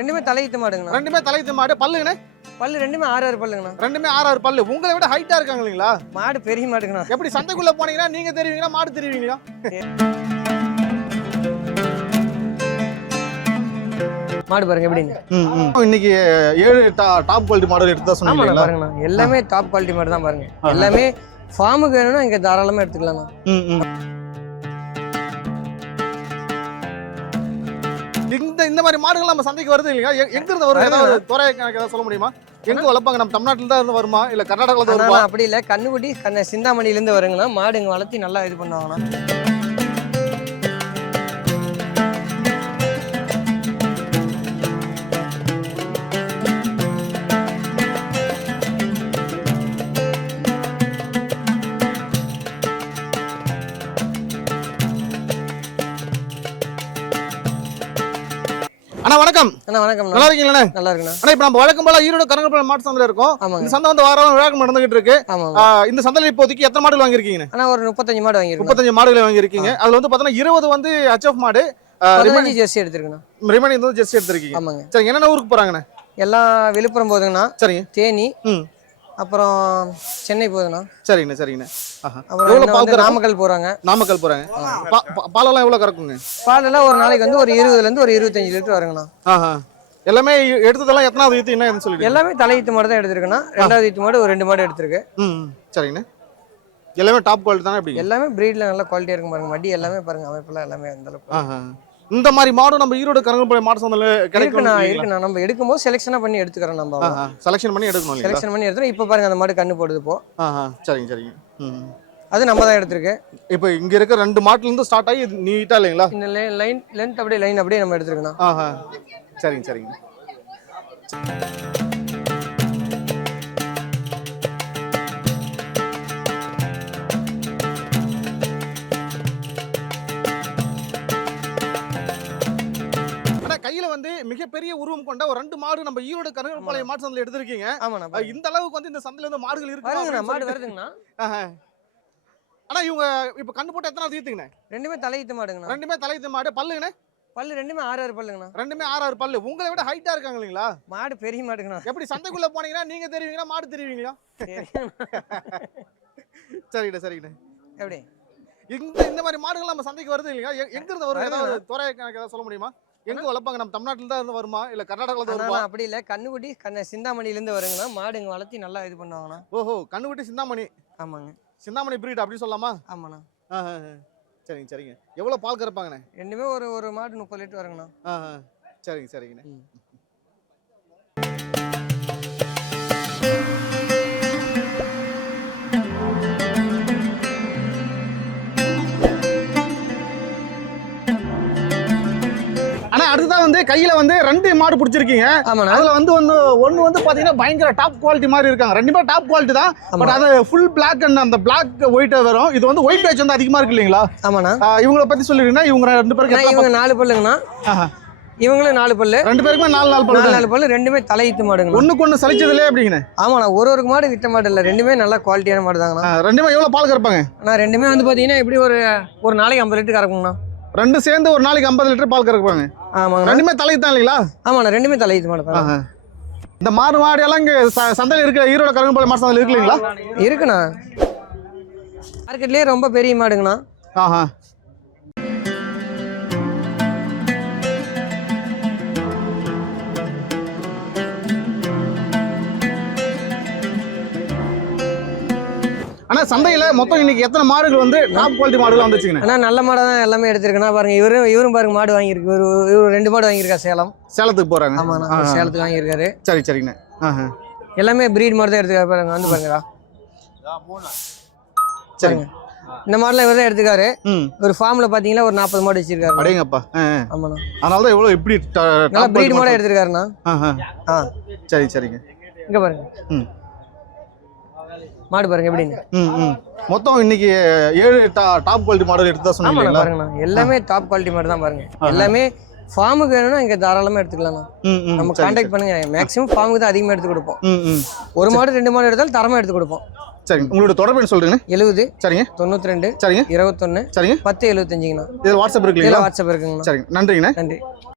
ரெண்டுமே தலையீத்து மாடுங்கண்ணா. ரெண்டுமே தலையீத்து மாடு. பல்லுங்கண்ணே? பல்லு ரெண்டுமே 6 பல்லுங்கண்ணா. ரெண்டுமே 6 பல்லு. உங்களை விட ஹைட்டா இருக்காங்க இல்லீங்களா? மாடு பெரிய மாடுங்கண்ணா. எப்படி சந்தைக்குள்ள போனீங்கன்னா நீங்க தெரிவீங்களா மாடு தெரிவீங்களா? மாடு பாருங்க எப்படிங்க. இன்னைக்கு 7 டாப் குவாலிட்டி மாடல் எடுத்தா சொன்னீங்க பாருங்கண்ணா. எல்லாமே டாப் குவாலிட்டி மாடு தான் பாருங்க. எல்லாமே ஃபார்முக்கு வேணும்னா இங்க தாராளமா எடுத்துக்கலாம்ண்ணா. இந்த மாதிரி மாடுகள் நம்ம சந்தைக்கு வருது இல்லையா? எங்க இருந்து வரும்? ஏதாவது துறை கணக்கு ஏதாவது சொல்ல முடியுமா? எங்க வளர்ப்பாங்க? நம்ம தமிழ்நாட்டுல தான் இருந்து வருமா இல்ல கர்நாடகால இருந்து வருமா? அப்படி இல்ல, கண்ணுக்குட்டி சிந்தாமணில இருந்து வருங்கண்ணா. மாடு இங்க வளர்த்தி நல்லா இது பண்ணுவாங்கண்ணா. அண்ணா வணக்கம். அண்ணா வணக்கம். நல்லா இருக்கீங்களா? நல்லா இருக்குண்ணா. அண்ணா இப்ப நம்ம வழக்கம் போல ஈரோடு கருங்கல்பாளையம் மாட்டு சந்தையில இருக்கோம். இந்த சந்தை வந்து வாரம் விழாக்கு நடந்துகிட்டு இருக்கு. இந்த சந்தையில இப்போதைக்கு எத்தனை மாடுகள் வாங்கிருக்கீங்க? அண்ணா ஒரு 35 மாடு வாங்கிருக்கேன். 35 மாடுகளை வாங்கிருக்கீங்க. அதுல வந்து பாத்தீங்கன்னா 20 வந்து ஹெச்எஃப் மாடு, 15 ஜெர்சி எடுத்துருக்கேன். ரிமைனிங் வந்து ஜெர்சி எடுத்திருக்கீங்க. ஆமாங்க. சரி, என்னென்ன ஊருக்கு போறாங்கண்ணா? எல்லாம் விழுப்புரம் போகுதுங்கண்ணா. சரிங்க. தேனி, அப்புறம் சென்னை போகுதுண்ணா. சரிங்கண்ணா சரிங்கண்ணா. அப்புறம் நாமக்கல் போறாங்க. நாமக்கல் போறாங்க. பாலெல்லாம் எவ்வளவு கறக்குங்க? பாலெல்லாம் ஒரு நாளைக்கு வந்து ஒரு 20ல இருந்து ஒரு 25 லிட்டர் வருங்கண்ணா. எல்லாமே எடுத்ததெல்லாம் எத்தனாவது ஈத்து என்ன சொல்லிட்டு? எல்லாமே தலையீத்து மாடு தான் எடுத்திருக்கேண்ணா. 2வது ஈத்து மாடு ஒரு 2 மாடு எடுத்திருக்கு. சரிங்கண்ணா. எல்லாமே டாப் குவாலிட்டி தானே? எப்படி எல்லாமே பிரீட்ல நல்ல குவாலிட்டியா இருக்கும் பாருங்க. மடி எல்லாமே பாருங்க, அமைப்பெல்லாம் எல்லாமே அந்த அளவுக்கு. இந்த மாதிரி மாடு நம்ம ஈரோடு கருங்கல்பாளையம் மாட்டு சந்தையில கிடைக்கும்னா? இருக்குண்ணா. நம்ம எடுக்கும்போது செலக்ஷனா பண்ணி எடுத்துக்கறோம். நம்ம செலக்ஷன் பண்ணி எடுக்கணும். செலக்ஷன் பண்ணி எடுத்துறோம். இப்போ பாருங்க அந்த மாடு கண்ணு போடுது போ. சரிங்க சரிங்க. அது நம்ம தான் எடுத்திருக்கு. இப்போ இங்க இருக்க 2 மாட்டுல இருந்து ஸ்டார்ட் ஆகி நீட்டா இல்லைங்களா? இந்த லைன் லென்த் அப்படியே லைன் அப்படியே நம்ம எடுத்துக்கணும். சரிங்க சரிங்க. கையில வந்து மிகப்பெரிய உருவம் கொண்ட ஒரு 2 மாடு நம்ம ஈரோடு கருங்கல்பாளையம் மாட்டு சந்தையில எடுத்திருக்கீங்க. ஆமாண்ணா. இந்த அளவுக்கு வந்து இந்த சந்தையில வந்து மாடுகள் இருக்கு. மாடு வருதுங்கண்ணா. ஆனா இவங்க இப்ப கண்ணு போட்டு எத்தனை ஈத்துங்கண்ணே? ரெண்டுமே தலையீத்து மாடுங்கண்ணா. ரெண்டுமே தலையீத்து மாடு. பல்லுங்கண்ணே? பல்லு ரெண்டுமே 6 பல்லுங்கண்ணா. ரெண்டுமே 6 பல்லு. உங்களை விட ஹைட்டா இருக்காங்க இல்லீங்களா? மாடு பெரிய மாடுங்கண்ணா. எப்படி சந்தைக்குள்ள போனீங்கன்னா நீங்க தெரிவீங்களா மாடு தெரிவீங்களா? சரிங்கண்ணே சரிங்கண்ணே. எப்படி இந்த மாதிரி மாடுகள் நம்ம சந்தைக்கு வருது இல்லையா? எங்க இருந்து வரும்? ஏதாவது துறை கணக்கு ஏதாவது சொல்ல முடியுமா? எங்க வளர்ப்பாங்க? நம்ம தமிழ்நாட்டுல தான் இருந்து வருமா இல்ல கர்நாடகால இருந்து வருமா? அப்படி இல்ல, கண்ணுக்குட்டி சிந்தாமணில இருந்து வருங்கண்ணா. மாடு இங்க வளர்த்தி நல்லா இது பண்ணுவாங்கண்ணா. ஓஹோ, கண்ணுக்குட்டி சிந்தாமணி. ஆமாங்க. சிந்தாமணி பிரீட் அப்படி சொல்லலாமா? ஆமாண்ணா. சரிங்க சரிங்க. எவ்வளவு பால் கறப்பாங்கண்ணே? ரெண்டுமே ஒரு மாடு 30 லிட்டர் வருங்கண்ணா. சரிங்க சரிங்கண்ணே. அடுத்ததான் வந்து கையில வந்து 2 மாடு பிடிச்சிருக்கீங்க. அதுல வந்து ஒன்னு வந்து பாத்தீங்கன்னா பயங்கர டாப் குவாலிட்டி மாதிரி இருக்காங்க. ரெண்டுமே டாப் குவாலிட்டி தான். பட் அது ஃபுல் பிளாக் அண்ட் அந்த பிளாக் ஒயிட் வரும். இது வந்து ஒயிட் பேட்ச் வந்து அதிகமா இருக்கு இல்லீங்களா? ஆமாண்ணா. இவங்கள பத்தி சொல்லிருக்கீங்கன்னா இவங்க 2 பேருக்கு இவங்க 4 பல்லுங்கண்ணா. இவங்களும் 4 பல்லு. 2 பேருக்குமே 4 பல்லு. 4 பல்லு. ரெண்டுமே தலையீத்து மாடுங்க. ஒண்ணுக்கு ஒண்ணு சலிச்சதுல எப்படிங்கண்ணே? ஆமாண்ணா. ஒரு மாடு விட்ட மாடு இல்ல. ரெண்டுமே நல்ல குவாலிட்டியான மாடு தாங்கண்ணா. ரெண்டுமே எவ்வளவு பால் கறப்பாங்க? ரெண்டுமே வந்து பாத்தீங்கன்னா எப்படி ஒரு நாளைக்கு 50 லிட்டர் கறக்குங்கண்ணா. 2 சேர்ந்து ஒரு நாளைக்கு 50 லிட்டர் பால் கறக்குவாங்க. ஆமாங்க. ரெண்டுமே தலையீத்து தான் இல்லீங்களா? ஆமாண்ணா. ரெண்டுமே தலையீத்து மாடு தான். இந்த மாடு எல்லாம் இங்க சந்தையில இருக்க ஈரோடு கருங்கல்பாளையம் மாட்டு சந்தையில இருக்கு இல்லீங்களா? இருக்குண்ணா. மார்க்கெட்லயே ரொம்ப பெரிய மாடுங்கண்ணா. ஆனா சந்தையில மொத்தம் இன்னைக்கு எத்தனை மாடுகள் வந்து டாப் குவாலிட்டி மாடுகள் வந்துச்சுங்க? ஆனா நல்ல மாடை தான் எல்லாமே எடுத்திருக்கேன் பாருங்க. இவரும் பாருங்க மாடு வாங்கியிருக்கு. இவரு 2 மாடு வாங்கியிருக்கா. சேலத்துக்கு போறாங்க. ஆமாண்ணா. சேலத்துக்கு வாங்கியிருக்காரு. சரி சரிங்கண்ணே. எல்லாமே பிரீட் மாடு தான் எடுத்துக்காரு பாருங்க. வந்து பாருங்கடா. சரிங்க. இந்த மாடெல்லாம் இவர் தான் எடுத்துக்காரு. ஒரு ஃபார்ம்ல பாத்தீங்கன்னா ஒரு 40 மாடு வச்சிருக்காரு. அடேங்கப்பா. ஆமாண்ணா. அதனால தான் இவ்வளவு இப்படி நல்ல பிரீட் மாடு எடுத்திருக்காருண்ணா. சரி சரிங்க. இங்க பாருங்க மாடு பாருங்க எப்படிங்க. மொத்தம் இன்னைக்கு 7 டாப் குவாலிட்டி மாடல் எடுத்தா சொன்னீங்க. பாருங்கண்ணா. எல்லாமே டாப் குவாலிட்டி மாடு தான் பாருங்க. எல்லாமே ஃபார்முக்கு வேணும்னா இங்க தாராளமா எடுத்துக்கலாம்ண்ணா. நம்ம கான்டாக்ட் பண்ணுங்க. மேக்ஸிமம் ஃபார்முக்கு தான் அதிகமா எடுத்து கொடுப்போம். ஒரு மாடு 2 மாடு எடுத்தாலும் தரமா எடுத்து கொடுப்போம். சரி, உங்களோட தொடர்பு என்ன சொல்றீங்க? 70 சரிங்க 92 சரிங்க 21 சரிங்க 10 75ங்கண்ணா. இதுல வாட்ஸ்அப் இருக்குங்களா? வாட்ஸ்அப் இருக்குங்கண்ணா. சரிங்க. நன்றிங்கண்ணா. நன்றி.